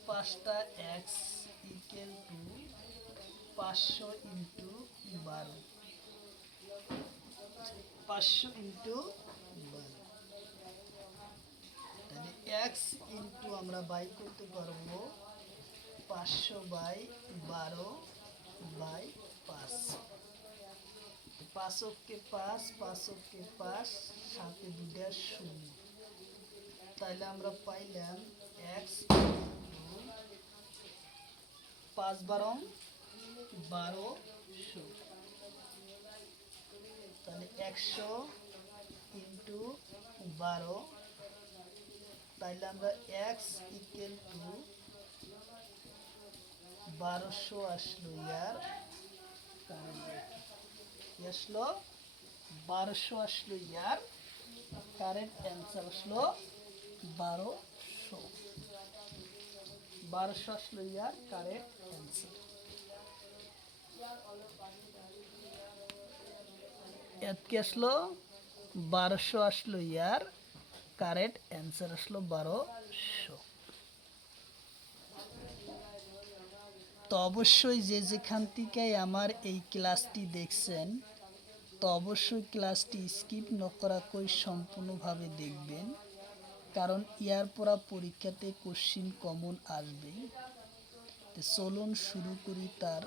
5টা x equal two 500 into 12, 500 into 12। তাহলে x ইন্টু আমরা বাই করতে পারবো 500/12/5। 5 কে 5, 5 কে 5, সাথে 2টা 0। তাহলে আমরা পাইলাম x 5×12=1200। তাহলে 100 ইন্টু 12। তাইলে আমরা x ইকুয়াল টু 1200 আসলো ইয়ার কারেন্ট। আসলো 1200 আসলো ইয়ার কারেন্ট অ্যান্সার আসলো 1200। 1200 আসলো ইয়ার কারেন্ট অ্যান্সার। এতকে আসলো 1200 আসলো ইয়ার কারেন্ট অ্যান্সার আসলো 1200। তো অবশ্যই যে যেখান থেকে আমার এই ক্লাসটি দেখছেন, তো অবশ্যই ক্লাসটি স্কিপ না করা করে সম্পূর্ণভাবে দেখবেন, কারণ ইয়ার পরা পরীক্ষাতে কোশ্চিন কমন আসবেই। তো চলুন শুরু করি তার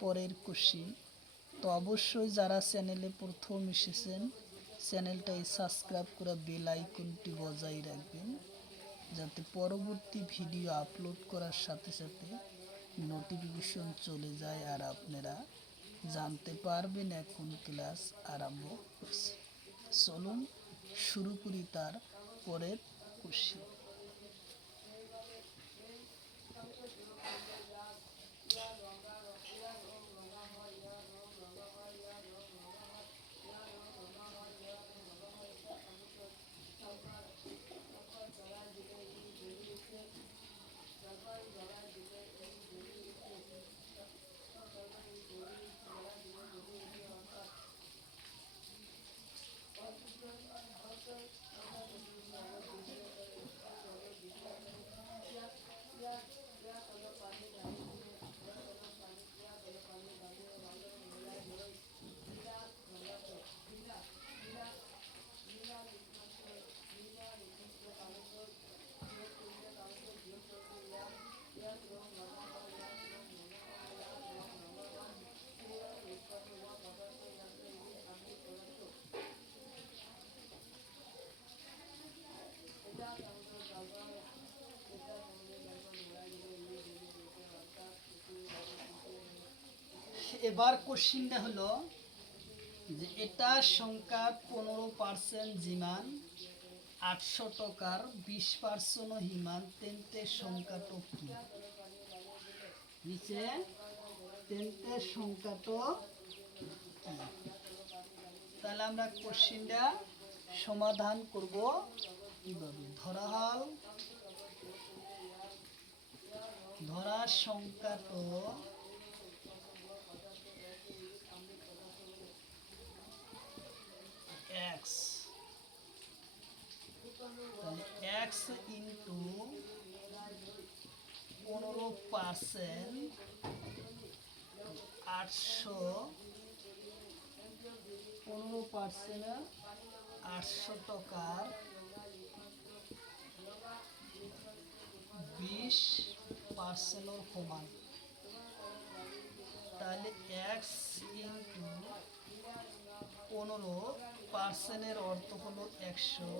পরের কোশ্চিন। তো অবশ্যই যারা চ্যানেলে প্রথম এসেছেন, চ্যানেলটাই সাবস্ক্রাইব করে বেল আইকনটি বজায় রাখবেন, যাতে পরবর্তী ভিডিও আপলোড করার সাথে সাথে নোটিফিকেশন চলে যায় আর আপনারা জানতে পারবেন এখন ক্লাস আরম্ভ করছে। চলুন শুরু করি তার পরের কোশ্চিন। এবার কোশ্চিনটা হলো যে এটা সংখ্যার 15% জিমান 800 টাকার 20% হিমান তেন্তে সংখ্যাটো কি নিচে তেন্তে সংখ্যাটো কি তাহলে আমরা কোশ্চিনটা সমাধান করব কিভাবে ধরা সংখ্যাটো x তাহলে x ইন্টু 15% 800 15% 800 টাকার 20% সমান তাহলে x ইন্টু 15% অর্থ হলো 100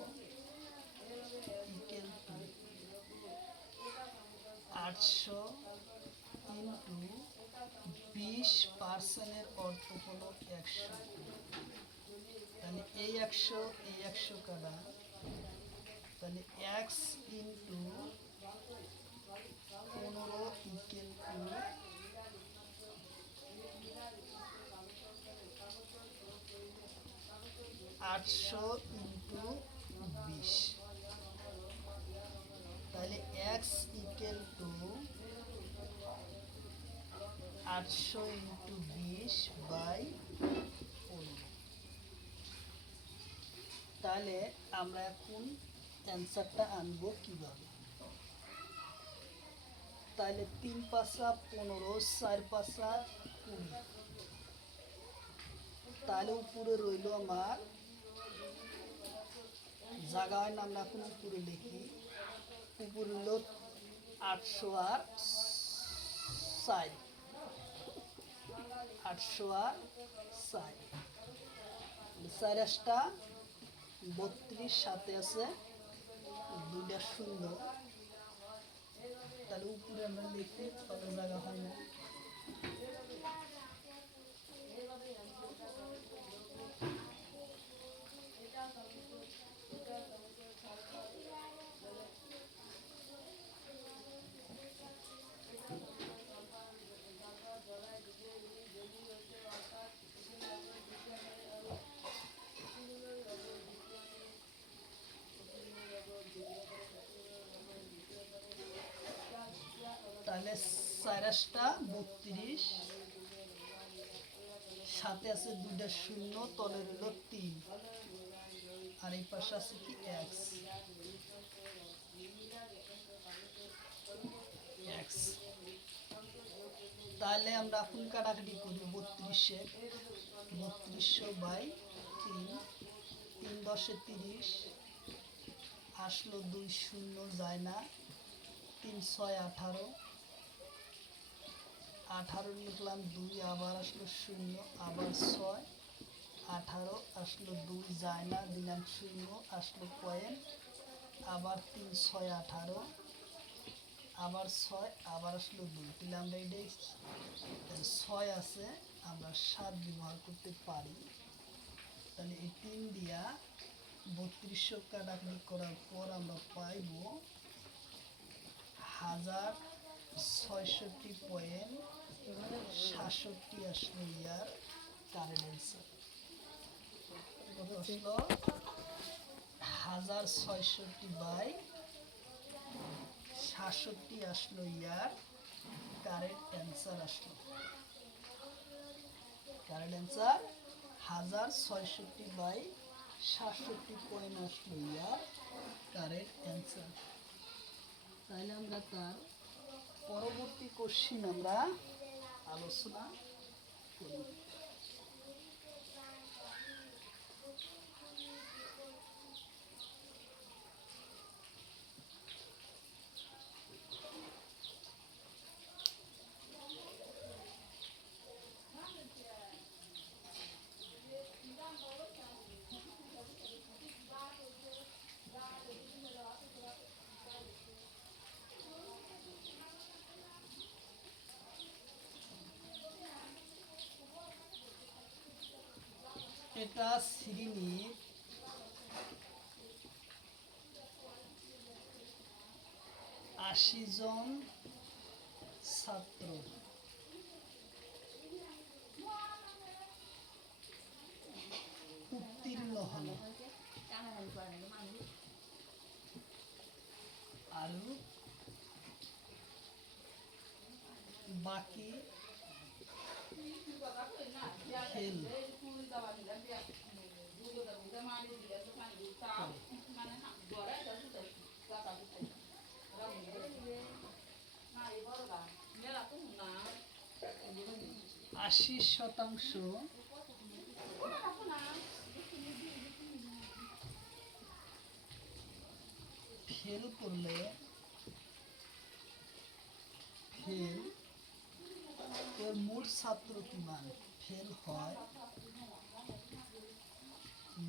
ইকুয়াল টু 800 ইন্টু 20% অর্থ হলো 100 তাহলে এই 100 কাটা তাহলে x into 15 equal to 800 into 20 তাহলে x equal to 800 into 20 by 15 তাহলে আমরা এখন অ্যান্সারটা আনবো কিভাবে তাহলে 3 পাঁচা 15 4 পাঁচা 20 তাহলে উপরে রইল আমার জায়গায় নাম এখন উপরে লিখি উপরে হলো 800 আর 4 800 আর 4 4টা 32 সাথে আছে 2টা শূন্য তাহলে উপরে আমরা লিখতে তবে জায়গা হয় না তাহলে 4টা 32 সাথে আছে 2টা শূন্য তলে রইল 3 আর এই পাশে আছে কি x তাহলে আমরা এখন কাটাকাটি করি 3200 বাই 3 3 10 30 আসলো 2 শূন্য যায় না 3 6 18 18 লিখলাম 2 আবার আসলো শূন্য আবার 6 18 আসলো 2 যায় না দিলাম শূন্য আসলো পয়েন্ট আবার 3 6 18 আবার 6 আবার আসলো 2 তাহলে আমরা এটাই 6 আছে আমরা 7 ব্যবহার করতে পারি তাহলে এই 3 দিয়া 3200 কাটাকাটি করার পর আমরা পাইব 1066.67 আসলো ইয়ার কারেন্ট অ্যান্সার কত আসলো 1066/67 আসলো ইয়ার কারেন্ট অ্যান্সার আসলো কারেন্ট অ্যান্সার 1066/67 পয়েন্ট আসলো ইয়ার কারেন্ট অ্যান্সার তাহলে আমরা তার পরবর্তী কোশ্চিন আমরা আলোচনা করি একটা শ্রেণীর ৮০ জন ছাত্র উত্তীর্ণ হলো আর বাকি ফেল আশি শতাংশ ফেল করলে ফেল এর মোট ছাত্র কি মান ফেল হয়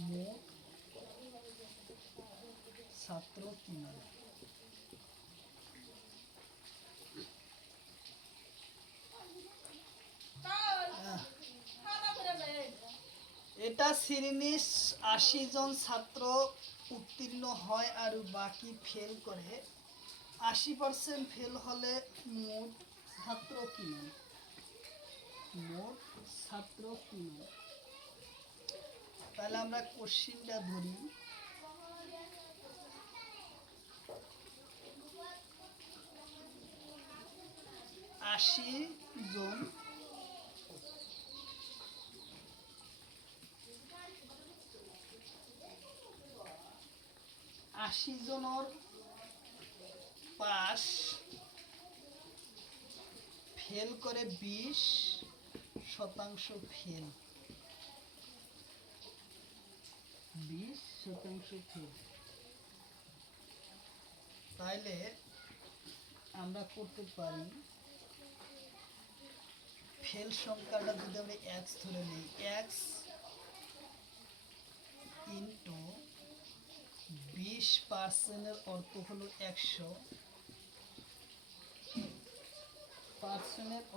মোট ছাত্র কি মান এটা শ্রেণীর ৮০ জন ছাত্র উত্তীর্ণ হয় আর বাকি ফেল করে ৮০% ফেল হলে মোট ছাত্র কি মান মোট ছাত্র কি মান তাহলে আমরা কোশ্চিনটা ধরি আশি জন জনের পাস ফেল করে 20% ফেল 20% ফেল তাইলে আমরা করতে পারি ফেল সংখ্যাটা যদি আমরা এক্স ধরে নিই এক্স ইন্টু 20% অর্থ হলো 100%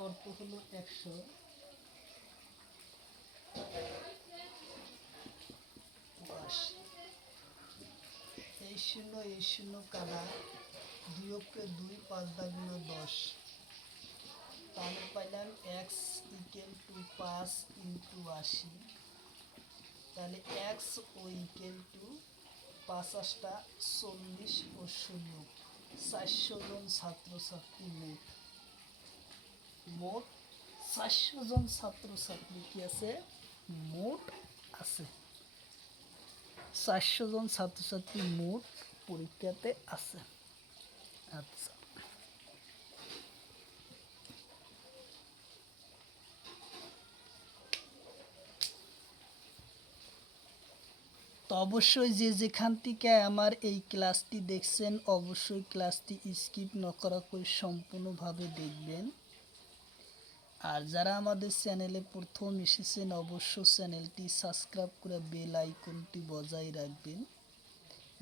অর্থ হলো 100 এই শূন্য কাটা 2 কে 2 5 দাগুণ 10 তাহলে পাইলাম এক্স ইকুয়াল টু 5 ইন্টু 80 তাহলে এক্স ও ইকুয়াল টু ৫০টা 40 ও 16 400 জন ছাত্রছাত্রী মোট 400 জন ছাত্রছাত্রী কি আছে মোট আছে 400 জন ছাত্রছাত্রী মোট পরীক্ষাতে আছে আচ্ছা তো অবশ্যই যেখান থেকে আমার এই ক্লাসটি দেখছেন অবশ্যই ক্লাসটি স্কিপ না করা করে সম্পূর্ণভাবে দেখবেন আর যারা আমাদের চ্যানেলে প্রথম এসেছেন অবশ্যই চ্যানেলটি সাবস্ক্রাইব করে বেল আইকনটি বজায় রাখবেন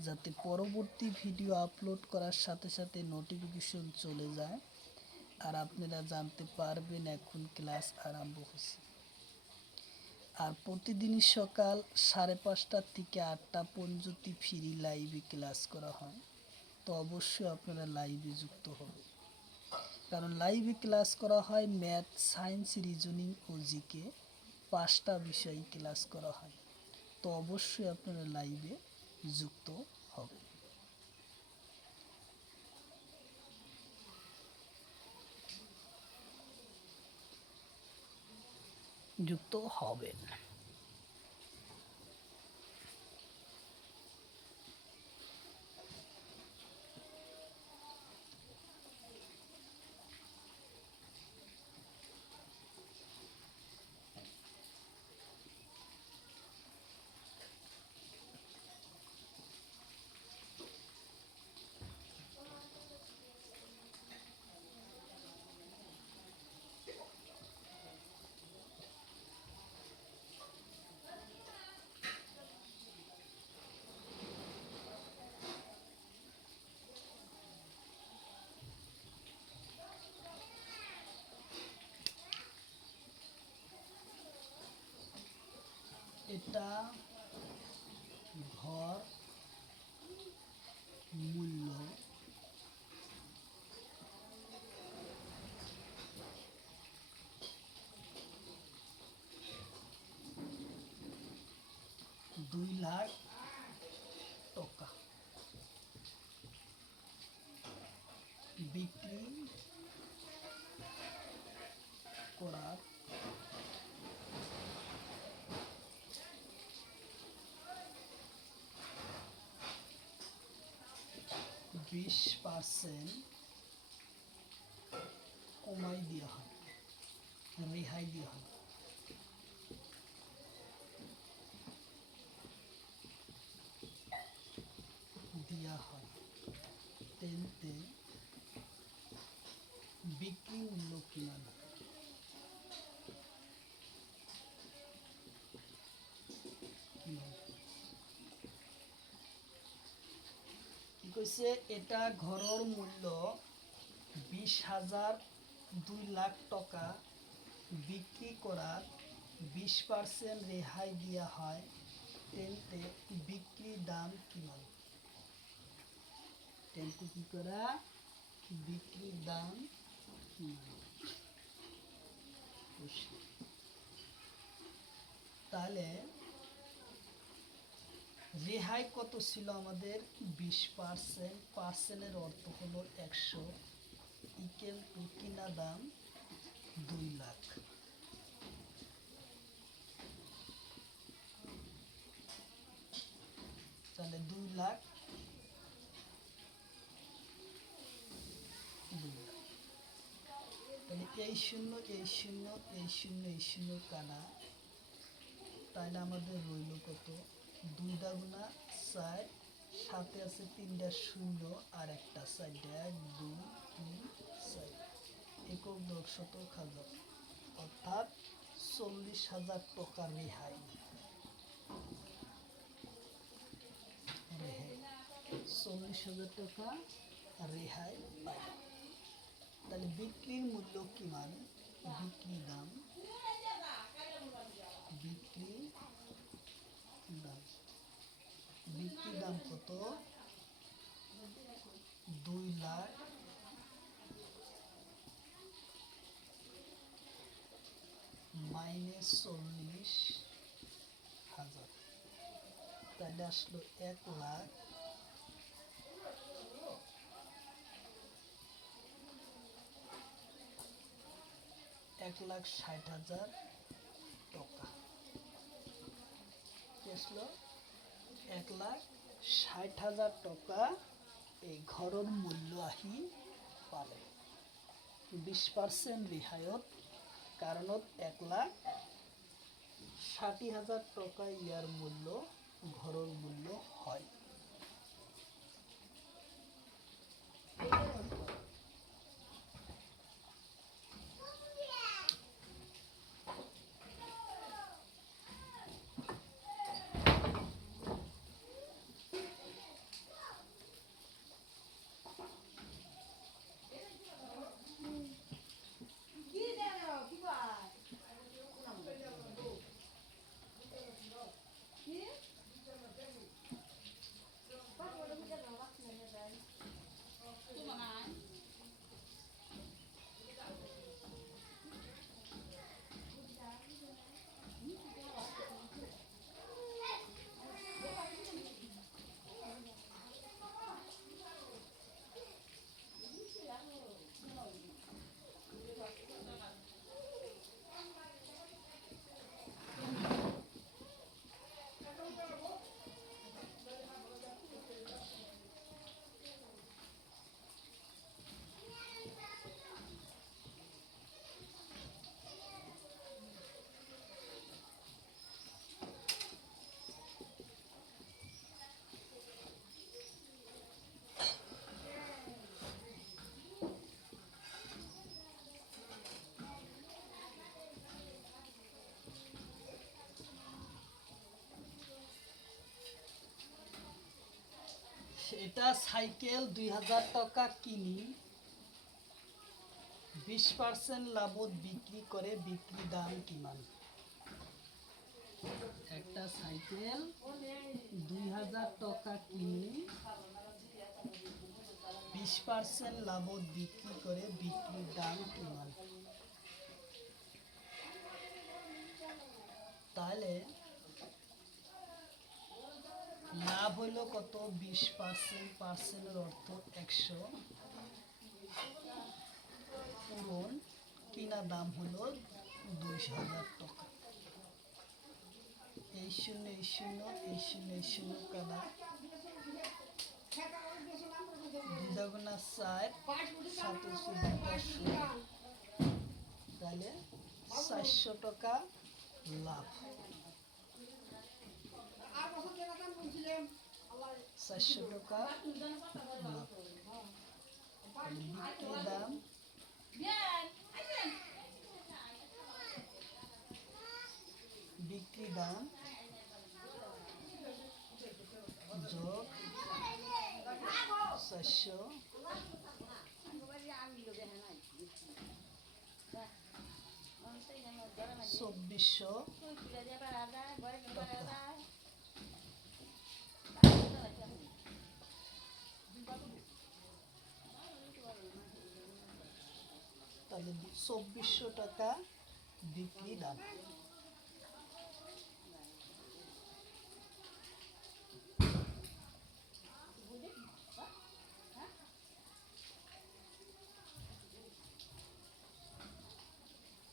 যাতে পরবর্তী ভিডিও আপলোড করার সাথে সাথে নোটিফিকেশন চলে যায় আর আপনারা জানতে পারবেন এখন ক্লাস আরম্ভ হচ্ছে আর প্রতিদিনই সকাল 5:30 থেকে 8টা পর্যন্ত ফ্রি লাইভে ক্লাস করা হয় তো অবশ্যই আপনারা লাইভে যুক্ত হবেন কারণ লাইভে ক্লাস করা হয় ম্যাথ সায়েন্স রিজনিং ও জিকে 5টা বিষয় ক্লাস করা হয় তো অবশ্যই আপনারা লাইভে যুক্ত হবেন যুক্ত হবেন 20% কমাই দেওয়া হয়, রেহাই দেওয়া হয়। তেলতে বিক্রি মূল্য কিমান? কি কইছে, এটা ঘরের মূল্য 20,000 2 লাখ টাকা বিক্রি করার 20% রেহাই দেওয়া হয়, তেলতে বিক্রির দাম কিমান? তেলতে কি করা বিক্রির দাম কিমান? তাহলে রেহাই কত ছিল আমাদের? 20%। পার্সেন্টের অর্থ হলো 100, ইকুয়াল টু কিনা দাম 2 লাখ। তাহলে 2 লাখ, 2 লাখ। তাহলে এই শূন্য এই শূন্য এই শূন্য এই শূন্য কানা, তাহলে আমাদের রইল কত? 2 গুণা 4, সাথে আছে 3টা শূন্য আর একটা 4, 1 2 3 4, একক দশ শতক হাজার, অর্থাৎ 40,000 টাকা রেহাই। 40,000 টাকা রেহাই পাই। তাহলে বিক্রির মূল্য কিমান? বিক্রি দাম, বিক্রি দাম, বিক্রি দাম কত? 2 লাখ মাইনাস 40,000, তাহলে আসলো 1 লাখ 1,60,000 টাকা। কি আসলো? 1,60,000 টাকা এই ঘরের মূল্য আহি পালে 20% রেহাইত কারণত 1,60,000 টাকা ইয়ার মূল্য ঘরের মূল্য হয়। এটা সাইকেল 2,000 টাকা কিনি 20% লাভত বিক্রি করে, বিক্রি দাম কিমান? একটা সাইকেল 2,000 টাকা কিনি 20% লাভত বিক্রি করে, বিক্রির দাম কিমান? তাহলে লাভ হইল কত? 20%, পার্সেন্টের অর্থ 100, পূরণ কিনা দাম হলো 20,000 টাকা। এই শূন্য এই শূন্য এই শূন্য এই শূন্য কানা, 4 27 তাহলে 400 টাকা লাভ। 400 টাকা লাভ। বিক্রি দাম যোগ 400 2400 টাকা। তাহলে 2400 টাকা বিক্রি দাম।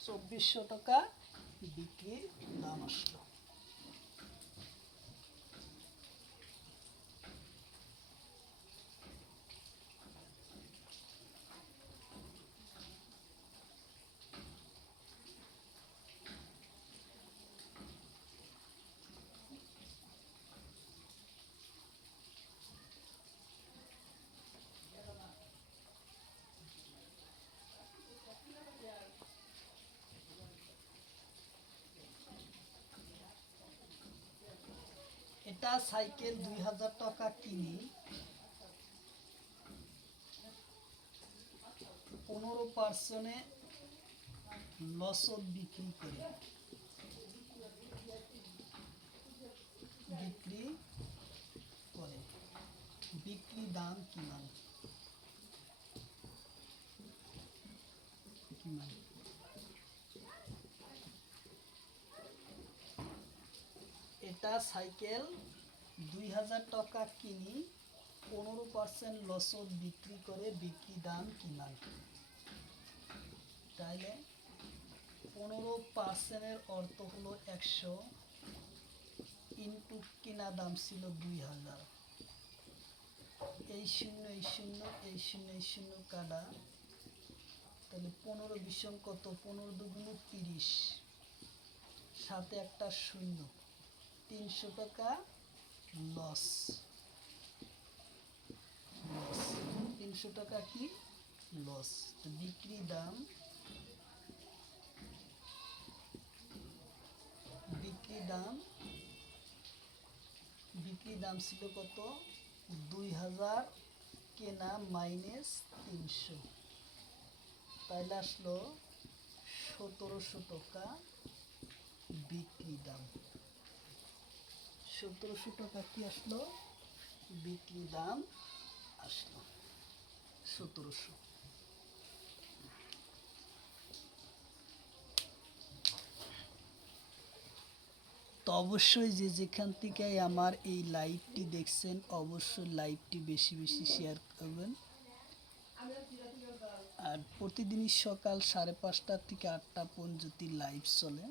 চব্বিশশো টাকা বিক্রির দাম আসলো। এটা সাইকেল 2000 টাকা কিনি 15% লসত বিক্রি করে বিক্রি দাম কিমান? এটা সাইকেল 2000 টাকা কিনি 15% লসত বিক্রি করে বিক্রি দাম কিমান? তাহলে 15% অর্থ হলো 100 ইনটু কিনা দাম ছিল 2000। এই শূন্য এই শূন্য এই শূন্য এই শূন্য কাটা, তাহলে 15 বিষম কত? 15 দুগুণ 30, সাথে একটা শূন্য, 300 টাকা লস। 300 টাকা কি লস। বিক্রি দাম ছিল কত? 2000 কেনা মাইনাস 300, তাইলে আসলো 1700 টাকা বিক্রি দাম। 1700 টাকা কি আসলো? বিক্রি দাম আসলো 1700। তো অবশ্যই যেখান থেকে আমার এই লাইভটি দেখছেন অবশ্যই লাইভটি বেশি বেশি শেয়ার করবেন। আর প্রতিদিনই সকাল 5:30 থেকে 8টা পর্যন্ত লাইভ চলে,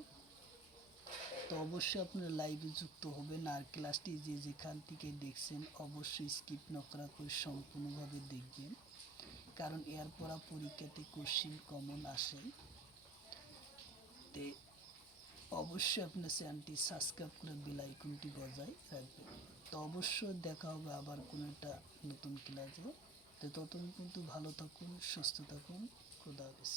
তো অবশ্যই আপনারা লাইভে যুক্ত হবেন। আর ক্লাসটি যেখান থেকে দেখছেন অবশ্যই স্কিপ না করা করে সম্পূর্ণভাবে দেখবেন, কারণ এর পর পরীক্ষাতে কোশ্চিন কমন আসে। অবশ্যই আপনার চ্যানেলটি সাবস্ক্রাইব করে বেল আইকনটি বজায় রাখবেন। তো অবশ্যই দেখা হবে আবার কোনো একটা নতুন ক্লাসে। তো ততক্ষণ কিন্তু ভালো থাকুন, সুস্থ থাকুন, খোদা হাফেজ।